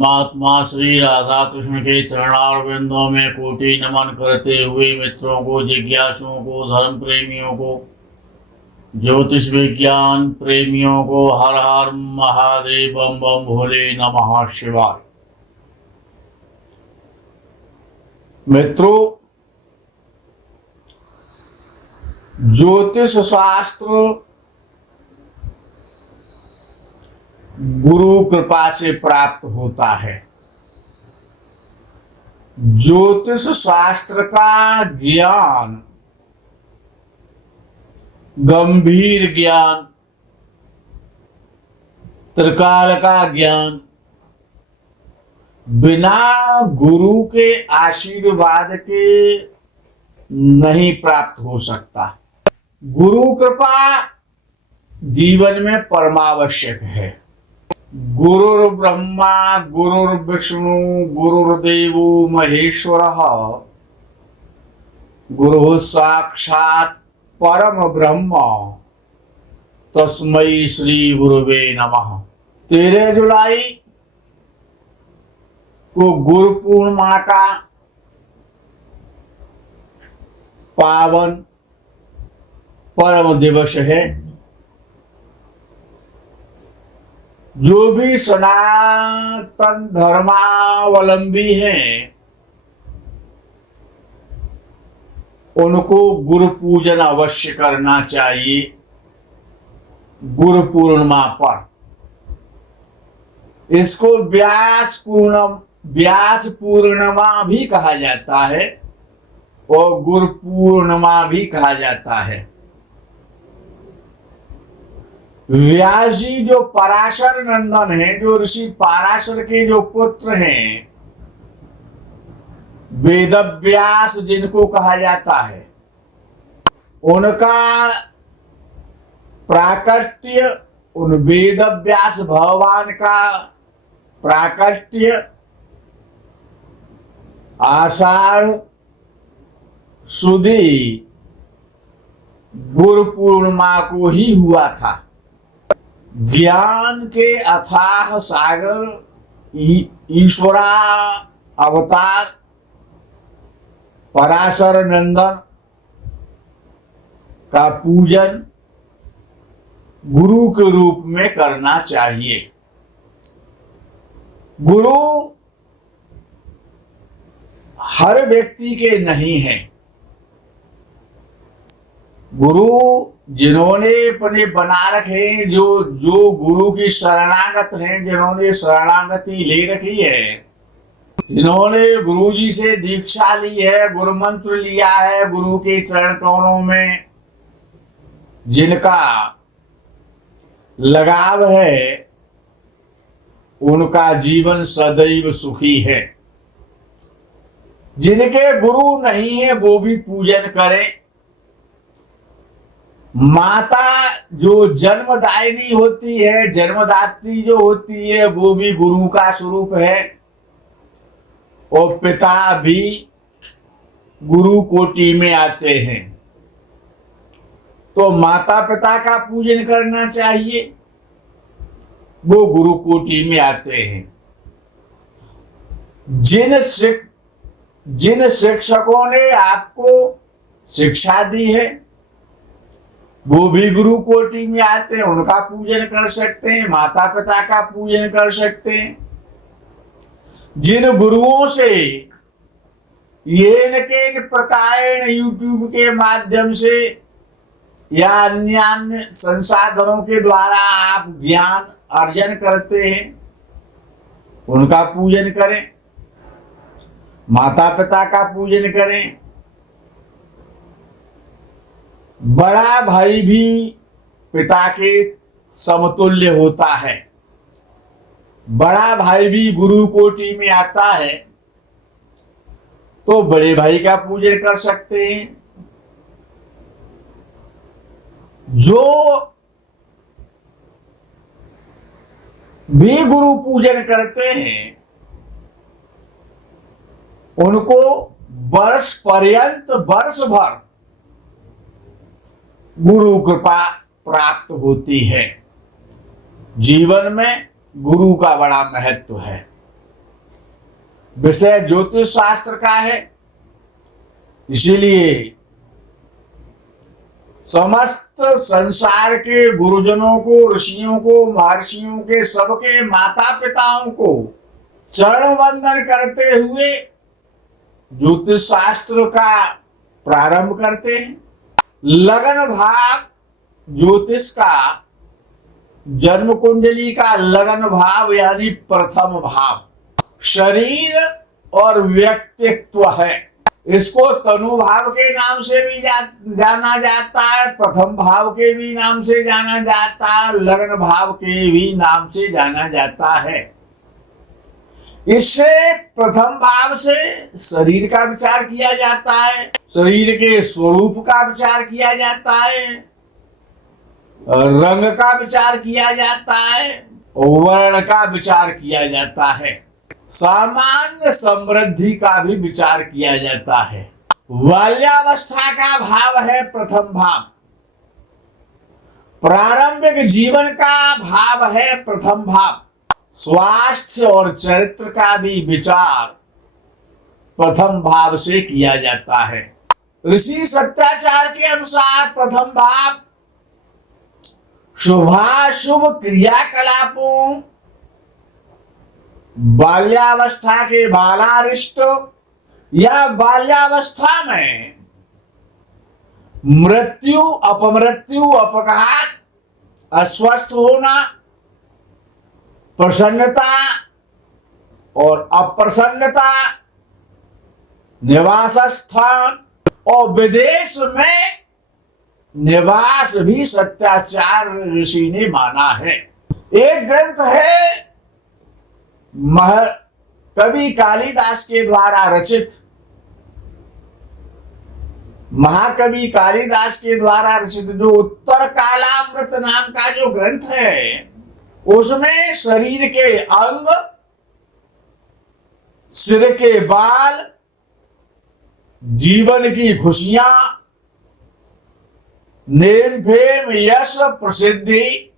परमात्मा श्री राधा कृष्ण के चरणारविंदों में कोटि नमन करते हुए मित्रों को, जिज्ञासुओं को, धर्म प्रेमियों को, ज्योतिष विज्ञान प्रेमियों को हर हर महादेव, बम बम भोले नमः शिवाय। मित्रों, ज्योतिष शास्त्र गुरु कृपा से प्राप्त होता है। ज्योतिष शास्त्र का ज्ञान, गंभीर ज्ञान, त्रिकाल का ज्ञान बिना गुरु के आशीर्वाद के नहीं प्राप्त हो सकता। गुरु कृपा जीवन में परमावश्यक है। गुरुर्ब्रह्मा गुरुर्विष्णु गुरुर्देवो महेश्वरः गुरुः साक्षात् परम ब्रह्म तस्मै श्री गुरुवे नमः। 13 जुलाई को गुरु पूर्णिमा का पावन परम दिवस है। जो भी सनातन धर्मावलंबी हैं उनको गुरु पूजन अवश्य करना चाहिए। गुरु पूर्णिमा पर इसको व्यास पूर्णिमा भी कहा जाता है और गुरु पूर्णिमा भी कहा जाता है। व्यास जी जो पराशर नंदन हैं, जो ऋषि पराशर के जो पुत्र हैं, वेद व्यास जिनको कहा जाता है, उनका प्राकट्य, उन वेद व्यास भगवान का प्राकट्य आषाढ़ सुदी गुरु पूर्णिमा को ही हुआ था। ज्ञान के अथाह सागर ईश्वरा अवतार पराशर नंदन का पूजन गुरु के रूप में करना चाहिए। गुरु हर व्यक्ति के नहीं है। गुरु जिन्होंने अपने बना रखे, जो गुरु की शरणागत हैं, जिन्होंने शरणागति ले रखी है, जिन्होंने गुरु जी से दीक्षा ली है, गुरु मंत्र लिया है, गुरु के चरण कमलों में जिनका लगाव है, उनका जीवन सदैव सुखी है। जिनके गुरु नहीं है वो भी पूजन करें। माता जो जन्मदायिनी होती है, जन्मदात्री जो होती है, वो भी गुरु का स्वरूप है और पिता भी गुरु कोटि में आते हैं। तो माता पिता का पूजन करना चाहिए, वो गुरु कोटि में आते हैं। जिन शिक्षकों ने आपको शिक्षा दी है वो भी गुरु कोटि में आते हैं, उनका पूजन कर सकते हैं, माता पिता का पूजन कर सकते हैं। जिन गुरुओं से येन केन प्रकारेण यूट्यूब के माध्यम से या अन्य संसाधनों के द्वारा आप ज्ञान अर्जन करते हैं, उनका पूजन करें, माता पिता का पूजन करें। बड़ा भाई भी पिता के समतुल्य होता है। बड़ा भाई भी गुरु कोटि में आता है तो बड़े भाई का पूजन कर सकते हैं। जो भी गुरु पूजन करते हैं उनको वर्ष पर्यंत, वर्ष भर गुरु कृपा प्राप्त होती है। जीवन में गुरु का बड़ा महत्व है। विषय ज्योतिष शास्त्र का है। इसीलिए समस्त संसार के गुरुजनों को, ऋषियों को, महर्षियों के, सबके माता पिताओं को चरण वंदन करते हुए ज्योतिष शास्त्र का प्रारंभ करते हैं। लगन भाव ज्योतिष का, जन्म कुंडली का लगन भाव यानी प्रथम भाव शरीर और व्यक्तित्व है। इसको तनु भाव के नाम से भी जाना जाता है, प्रथम भाव के भी नाम से जाना जाता है, लगन भाव के भी नाम से जाना जाता है। इससे प्रथम भाव से शरीर का विचार किया जाता है, शरीर के स्वरूप का विचार किया जाता है, रंग का विचार किया जाता है, वर्ण का विचार किया जाता है, सामान्य समृद्धि का भी विचार किया जाता है। बाल्यावस्था का भाव है प्रथम भाव, प्रारंभिक जीवन का भाव है प्रथम भाव, स्वास्थ्य और चरित्र का भी विचार प्रथम भाव से किया जाता है। ऋषि सत्याचार के अनुसार प्रथम भाव शुभाशुभ क्रियाकलापों, बाल्यावस्था के बालारिष्ट या बाल्यावस्था में मृत्यु, अपमृत्यु, अपघात, अस्वस्थ होना, प्रसन्नता और अप्रसन्नता, निवास स्थान और विदेश में निवास भी सत्याचार ऋषि ने माना है। एक ग्रंथ है कवि कालिदास के द्वारा रचित, महाकवि कालिदास के द्वारा रचित जो उत्तर कालामृत नाम का जो ग्रंथ है, उसमें शरीर के अंग, सिर के बाल, जीवन की खुशियां, नेम फेम, यश, प्रसिद्धि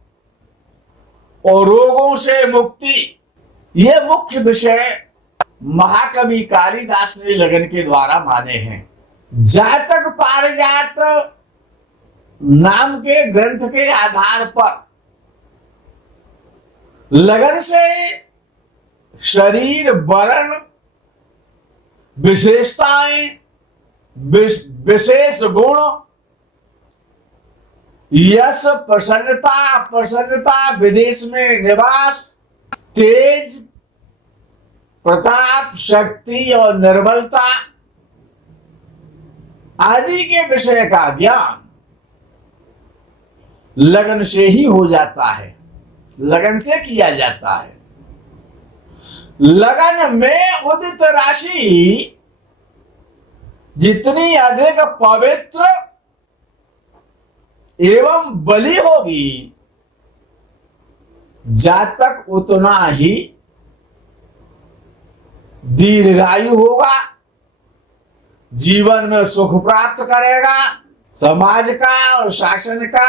और रोगों से मुक्ति, ये मुख्य विषय महाकवि कालिदास ने लगन के द्वारा माने हैं। जातक पारिजात नाम के ग्रंथ के आधार पर लगन से शरीर, वर्ण, विशेषताएं, विशेष गुण, यश, प्रसन्नता, अप्रसन्नता, विदेश में निवास, तेज, प्रताप, शक्ति और निर्बलता आदि के विषय का ज्ञान लगन से ही हो जाता है, लगन से किया जाता है। लगन में उदित राशि जितनी अधिक पवित्र एवं बली होगी, जातक उतना ही दीर्घायु होगा, जीवन में सुख प्राप्त करेगा, समाज का और शासन का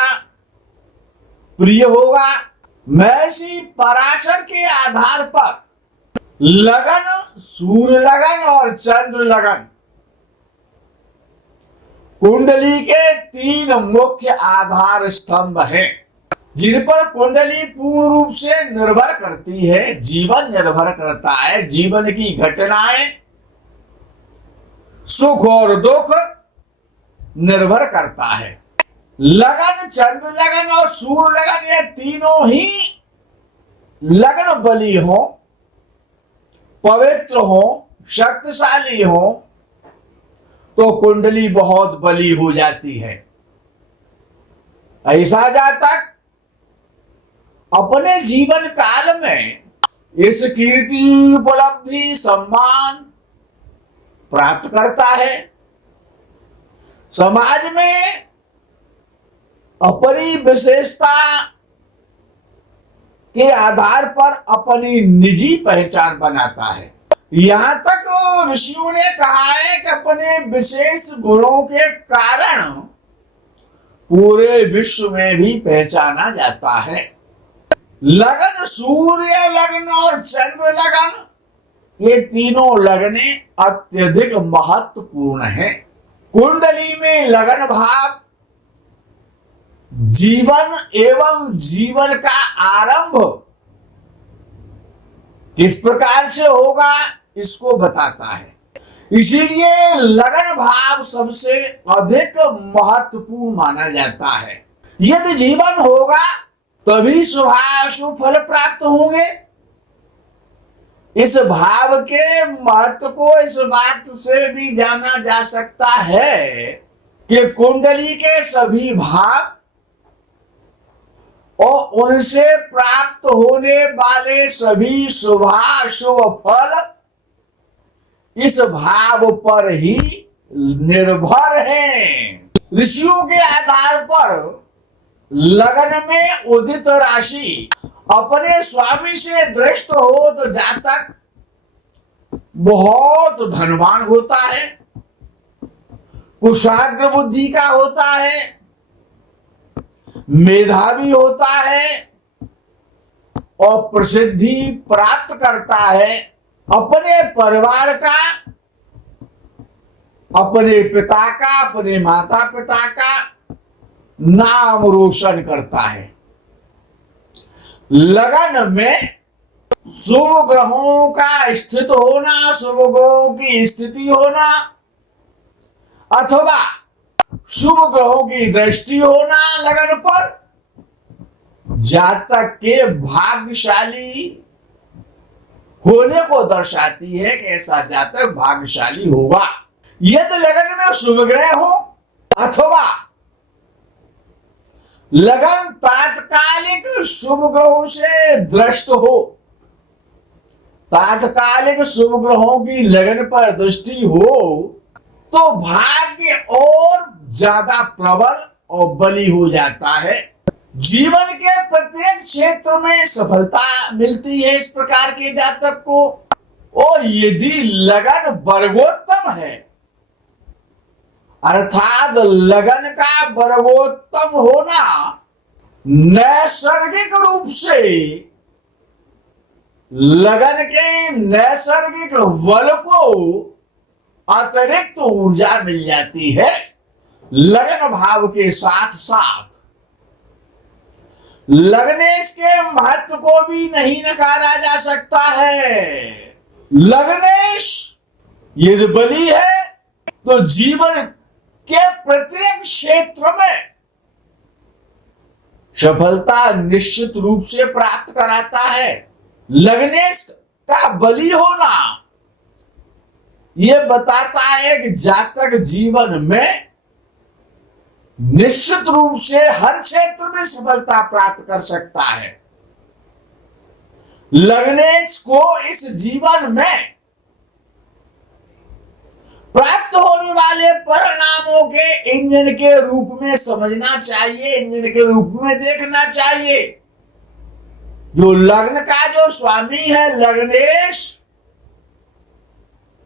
प्रिय होगा। महर्षि पराशर के आधार पर लगन, सूर्य लगन और चंद्र लगन कुंडली के तीन मुख्य आधार स्तंभ हैं, जिन पर कुंडली पूर्ण रूप से निर्भर करती है। जीवन निर्भर करता है, जीवन की घटनाएं, सुख और दुख निर्भर करता है। लगन, चंद्र लगन और सूर्य लगन, ये तीनों ही लगन बली हो, पवित्र हो, शक्तिशाली हो, तो कुंडली बहुत बली हो जाती है। ऐसा जातक अपने जीवन काल में इस कीर्ति, उपलब्धि, सम्मान प्राप्त करता है। समाज में अपनी विशेषता के आधार पर अपनी निजी पहचान बनाता है। यहां तक ऋषियों ने कहा है कि अपने विशेष गुणों के कारण पूरे विश्व में भी पहचाना जाता है। लगन, सूर्य लगन और चंद्र लगन, ये तीनों लगने अत्यधिक महत्वपूर्ण है। कुंडली में लगन भाव जीवन एवं जीवन का आरंभ किस प्रकार से होगा इसको बताता है। इसीलिए लगन भाव सबसे अधिक महत्वपूर्ण माना जाता है। यदि जीवन होगा तभी शुभाशुभ फल प्राप्त होंगे। इस भाव के महत्व को इस बात से भी जाना जा सकता है कि कुंडली के सभी भाव और उनसे प्राप्त होने वाले सभी शुभाशुभ फल इस भाव पर ही निर्भर हैं। ऋषियों के आधार पर लगन में उदित राशि अपने स्वामी से दृष्ट हो तो जातक बहुत धनवान होता है, कुशाग्र बुद्धि का होता है, मेधावी होता है और प्रसिद्धि प्राप्त करता है। अपने परिवार का, अपने पिता का, अपने माता पिता का नाम रोशन करता है। लगन में शुभ ग्रहों का स्थित होना, शुभ ग्रहों की स्थिति होना अथवा शुभ ग्रहों की दृष्टि होना लगन पर जातक के भाग्यशाली होने को दर्शाती है कि ऐसा जातक भाग्यशाली होगा। यदि लगन में शुभ ग्रह हो अथवा लगन तात्कालिक शुभ ग्रहों से दृष्ट हो, तात्कालिक शुभ ग्रहों की लगन पर दृष्टि हो तो भाग्य और ज्यादा प्रबल और बली हो जाता है। जीवन के प्रत्येक क्षेत्र में सफलता मिलती है इस प्रकार के जातक को। और यदि लगन वर्गोत्तम है अर्थात लगन का वर्गोत्तम होना नैसर्गिक रूप से लगन के नैसर्गिक बल को अतिरिक्त ऊर्जा मिल जाती है। लगन भाव के साथ साथ लगनेश के महत्व को भी नहीं नकारा जा सकता है। लगनेश यदि बली है तो जीवन के प्रत्येक क्षेत्र में सफलता निश्चित रूप से प्राप्त कराता है। लगनेश का बली होना यह बताता है कि जातक जीवन में निश्चित रूप से हर क्षेत्र में सफलता प्राप्त कर सकता है। लगनेश को इस जीवन में प्राप्त होने वाले परिणामों के इंजन के रूप में समझना चाहिए, इंजन के रूप में देखना चाहिए। जो लग्न का जो स्वामी है लगनेश,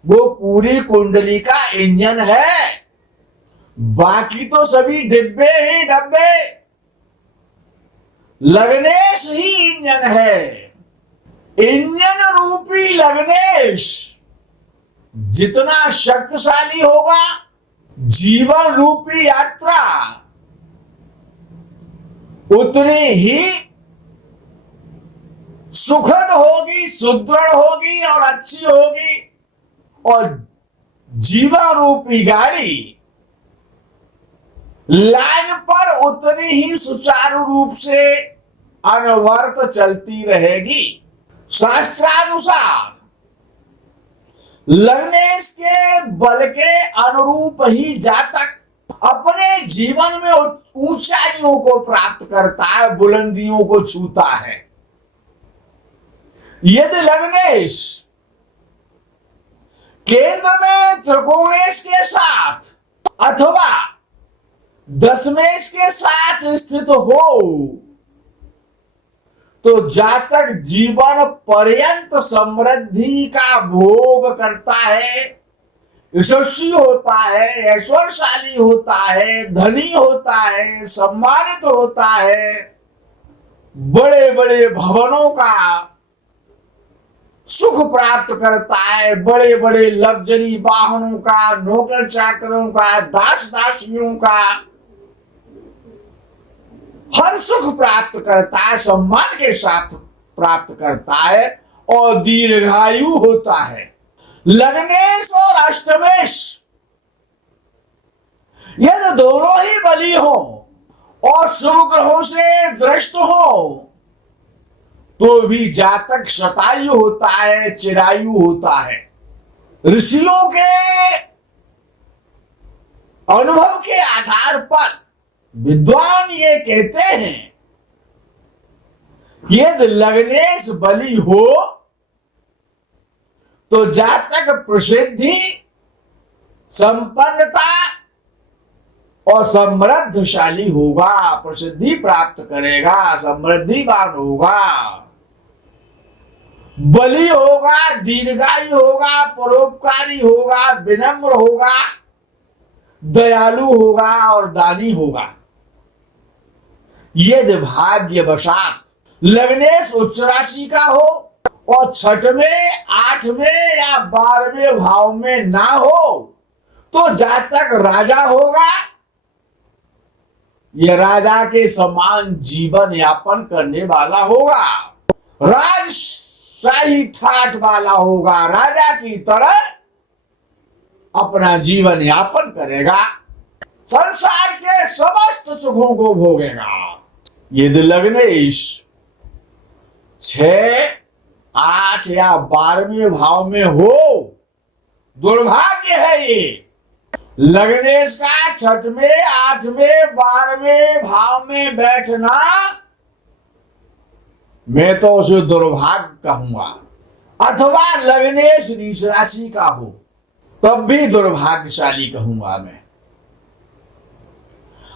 वो पूरी कुंडली का इंजन है। बाकी तो सभी डिब्बे ही डब्बे, लगनेश ही इंजन है। इंजन रूपी लगनेश जितना शक्तिशाली होगा जीवन रूपी यात्रा उतनी ही सुखद होगी, सुदृढ़ होगी और अच्छी होगी। और जीवन रूपी गाड़ी लाइन पर उतनी ही सुचारू रूप से अनवरत चलती रहेगी। शास्त्रानुसार लगनेश के बल के अनुरूप ही जातक अपने जीवन में ऊंचाइयों को प्राप्त करता है, बुलंदियों को छूता है। यदि लगनेश केंद्र में त्रिकोणेश के साथ अथवा दशमेश के साथ स्थित हो तो जातक जीवन पर्यंत समृद्धि का भोग करता है, यशस्वी होता है, ऐश्वर्यशाली होता है, धनी होता है, सम्मानित होता है, बड़े बड़े भवनों का सुख प्राप्त करता है, बड़े बड़े लग्जरी वाहनों का, नौकर चाकरों का, दास दासियों का हर सुख प्राप्त करता है, सम्मान के साथ प्राप्त करता है और दीर्घायु होता है। लग्नेश और अष्टमेश यदि दोनों ही बली हो और शुभ ग्रहों से दृष्ट हो तो भी जातक शतायु होता है, चिरायु होता है। ऋषियों के अनुभव के आधार पर विद्वान ये कहते हैं यदि लग्नेश बली हो तो जातक प्रसिद्धि, संपन्नता और समृद्धशाली होगा, प्रसिद्धि प्राप्त करेगा, समृद्धिवान होगा, बली होगा, दीर्घायु होगा, परोपकारी होगा, विनम्र होगा, दयालु होगा और दानी होगा। यदि भाग्यवशात लग्नेश उच्च राशि का हो और छठवें, आठवें या 12वें भाव में ना हो तो जातक राजा होगा। यह राजा के समान जीवन यापन करने वाला होगा, राजशाही ठाठ वाला होगा, राजा की तरह अपना जीवन यापन करेगा, संसार के समस्त सुखों को भोगेगा। यदि लग्नेश 6, 8 या 12वें भाव में हो, दुर्भाग्य है ये। लग्नेश का 6वें, 8वें, 12वें भाव में बैठना मैं तो उसे दुर्भाग्य कहूंगा। अथवा लग्नेश नीच राशि का हो तब भी दुर्भाग्यशाली कहूंगा मैं।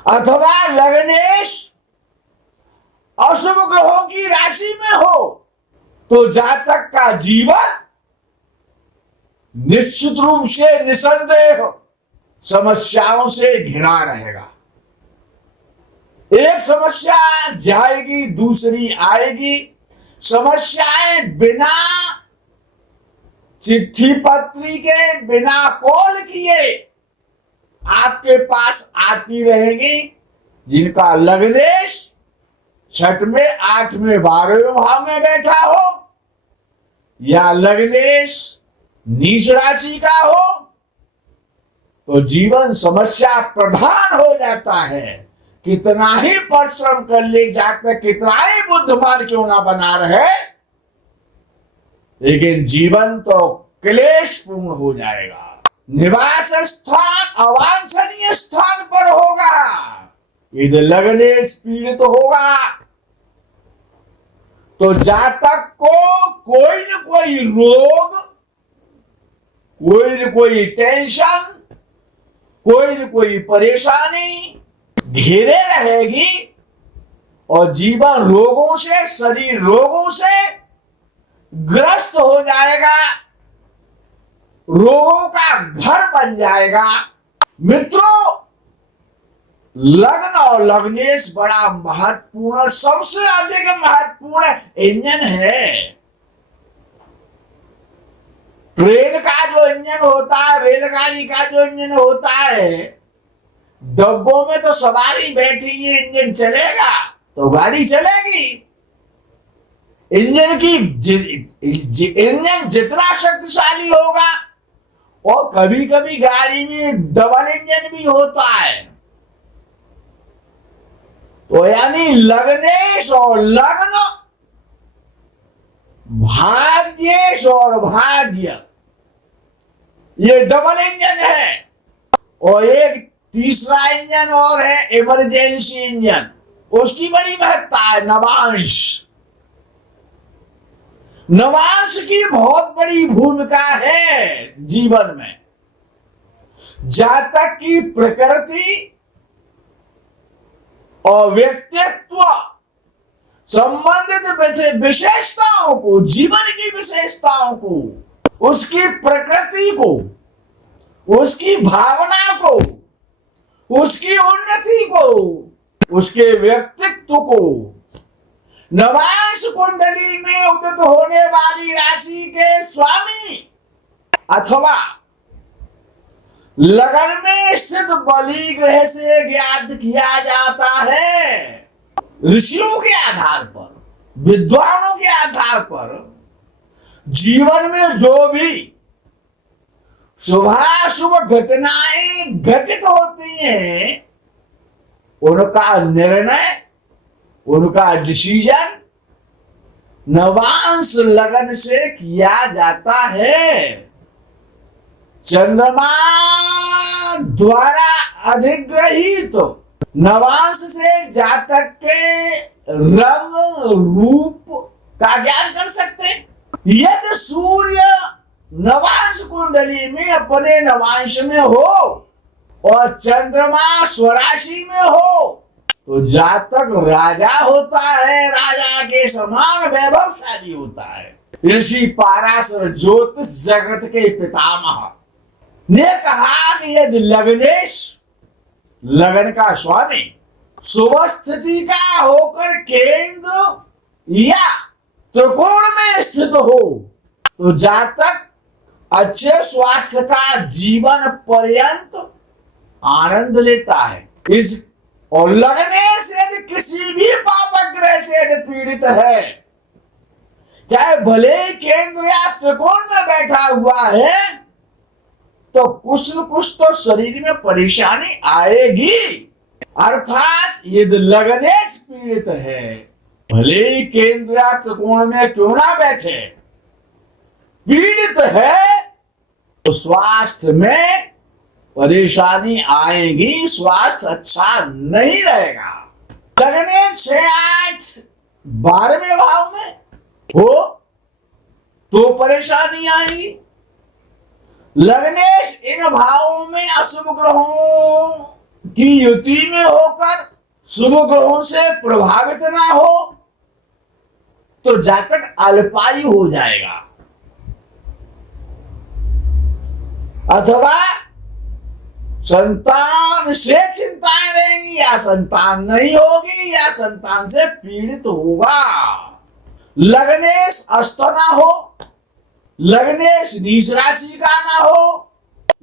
अथवा लग्नेश अशुभ ग्रहों की राशि में हो तो जातक का जीवन निश्चित रूप से निसंदेह समस्याओं से घिरा रहेगा। एक समस्या जाएगी, दूसरी आएगी। समस्याएं बिना चिट्ठी पत्री के, बिना कॉल किए आपके पास आती रहेगी। जिनका लग्नेश 6वें, 8वें, 12वें भाव में बैठा हो या लग्नेश नीच राशि का हो तो जीवन समस्या प्रधान हो जाता है। कितना ही परिश्रम कर ले जाकर, कितना ही बुद्धिमान क्यों ना बना रहे, लेकिन जीवन तो क्लेश पूर्ण हो जाएगा। निवास स्थान अवांछनीय स्थान पर होगा। यदि लग्नेश पीड़ित होगा तो जातक को कोई न कोई रोग, कोई न कोई टेंशन, कोई न कोई परेशानी घेरे रहेगी और जीवन रोगों से, शरीर रोगों से ग्रस्त हो जाएगा, रोगों का घर बन जाएगा। मित्रों, लग्न और लग्नेश बड़ा महत्वपूर्ण, सबसे अधिक महत्वपूर्ण इंजन है। ट्रेन का जो इंजन होता है, रेलगाड़ी का जो इंजन होता है, डब्बों में तो सवारी बैठी है, इंजन चलेगा तो गाड़ी चलेगी। इंजन जितना शक्तिशाली होगा, और कभी कभी गाड़ी में डबल इंजन भी होता है। तो यानी लग्नेश और लग्न, भाग्येश और भाग्य, ये डबल इंजन है। और एक तीसरा इंजन और है, इमरजेंसी इंजन, उसकी बड़ी महत्ता है, नवांश। नवांश की बहुत बड़ी भूमिका है जीवन में। जातक की प्रकृति और व्यक्तित्व संबंधित विशेषताओं को, जीवन की विशेषताओं को, उसकी प्रकृति को, उसकी भावना को, उसकी उन्नति को, उसके व्यक्तित्व को नवांश कुंडली में उदित होने वाली राशि के स्वामी अथवा लगन में स्थित बलि ग्रह से ज्ञात किया जाता है। ऋषियों के आधार पर, विद्वानों के आधार पर जीवन में जो भी शुभाशुभ घटनाएं घटित होती हैं, उनका निर्णय, उनका डिसीजन नवांश लगन से किया जाता है। चंद्रमा द्वारा अधिग्रहित नवांश से जातक के रंग रूप का ज्ञान कर सकते हैं। यदि सूर्य नवांश कुंडली में अपने नवांश में हो और चंद्रमा स्वराशि में हो तो जातक राजा होता है, राजा के समान वैभवशाली होता है। ऋषि पाराशर ज्योतिष जगत के पितामह ने कहा कि यदि लग्नेश, लगन का स्वामी, शुभ स्थिति का होकर केंद्र या त्रिकोण में स्थित हो तो जातक अच्छे स्वास्थ्य का जीवन पर्यंत आनंद लेता है। इस और लग्नेश यदि किसी भी पापक ग्रह से यदि पीड़ित है, चाहे भले केंद्र या त्रिकोण में बैठा हुआ है, तो कुछ न कुछ तो शरीर में परेशानी आएगी। अर्थात यदि लग्नेश पीड़ित है, भले ही केंद्र या त्रिकोण में क्यों ना बैठे, पीड़ित है तो स्वास्थ्य में परेशानी आएगी, स्वास्थ्य अच्छा नहीं रहेगा। लग्नेश 6, 8, 12वें भाव में हो तो परेशानी आएगी। लग्नेश इन भावों में अशुभ ग्रहों की युति में होकर शुभ ग्रहों से प्रभावित ना हो तो जातक अल्पायु हो जाएगा, अथवा संतान से चिंताएं रहेंगी, या संतान नहीं होगी, या संतान से पीड़ित होगा। लग्नेश अस्त ना हो, लग्नेश नीच राशि का ना हो,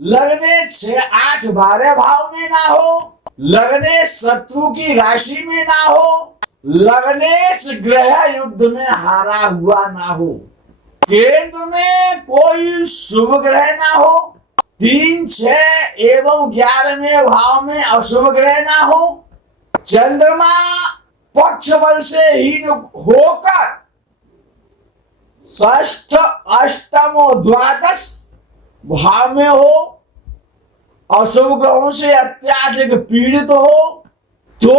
लग्नेश 6, 8, 12 भाव में ना हो, लग्नेश शत्रु की राशि में ना हो, लग्नेश ग्रह युद्ध में हारा हुआ ना हो, केंद्र में कोई शुभ ग्रह ना हो, 3, 6 एवं 11वें भाव में अशुभ ग्रह ना हो, चंद्रमा पक्ष बल से हीन होकर षष्ठ, अष्टम और द्वादश भाव में हो, अशुभ ग्रहों से अत्याधिक पीड़ित हो तो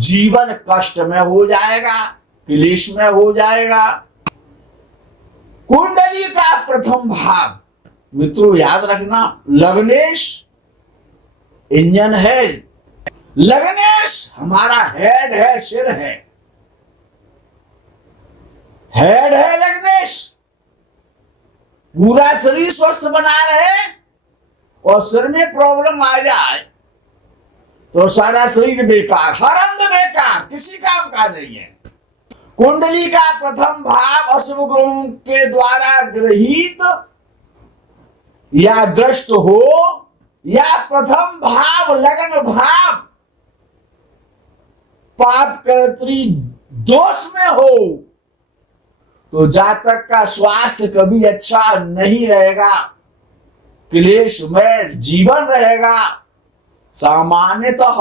जीवन कष्ट में हो जाएगा, क्लेश में हो जाएगा। कुंडली का प्रथम भाव, मित्रों याद रखना, लग्नेश इंजन है, लग्नेश हमारा हेड है, सिर है, हेड है लग्नेश। पूरा शरीर स्वस्थ बना रहे और सिर में प्रॉब्लम आ जाए तो सारा शरीर बेकार, हर अंग बेकार, किसी काम का नहीं है। कुंडली का प्रथम भाव अशुभ ग्रहों के द्वारा गृहीत या दृष्ट हो, या प्रथम भाव लगन भाव पाप कर्त्री दोष में हो तो जातक का स्वास्थ्य कभी अच्छा नहीं रहेगा, क्लेश में जीवन रहेगा। सामान्यतः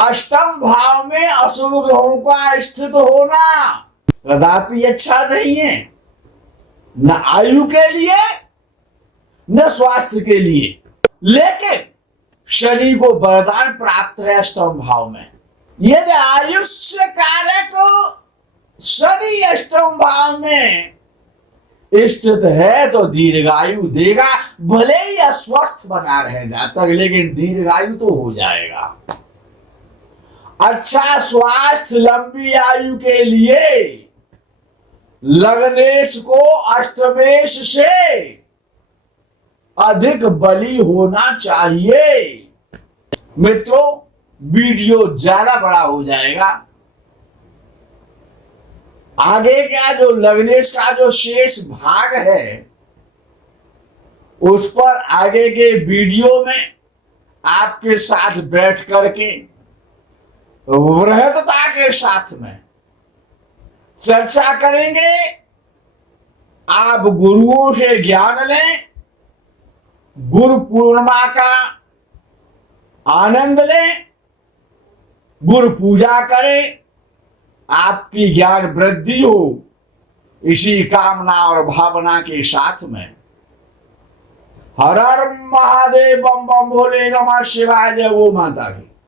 अष्टम भाव में अशुभ ग्रहों का स्थित होना कदापि अच्छा नहीं है, न आयु के लिए न स्वास्थ्य के लिए। लेकिन शनि को वरदान प्राप्त है अष्टम भाव में। यदि आयुष्य कारक शनि अष्टम भाव में स्थित है तो दीर्घायु देगा, भले ही अस्वस्थ बना रहे जातक, लेकिन दीर्घायु तो हो जाएगा। अच्छा स्वास्थ्य लंबी आयु के लिए लग्नेश को अष्टमेश से अधिक बली होना चाहिए। मित्रों वीडियो ज्यादा बड़ा हो जाएगा, आगे का जो लग्नेश का जो शेष भाग है उस पर आगे के वीडियो में आपके साथ बैठ करके वृहदता के साथ में चर्चा करेंगे। आप गुरुओं से ज्ञान लें, गुरु पूर्णिमा का आनंद लें, गुरु पूजा करें, आपकी ज्ञान वृद्धि हो, इसी कामना और भावना के साथ में हर हर महादेव, बम बम भोले, नमः शिवाय, जय गो माता की।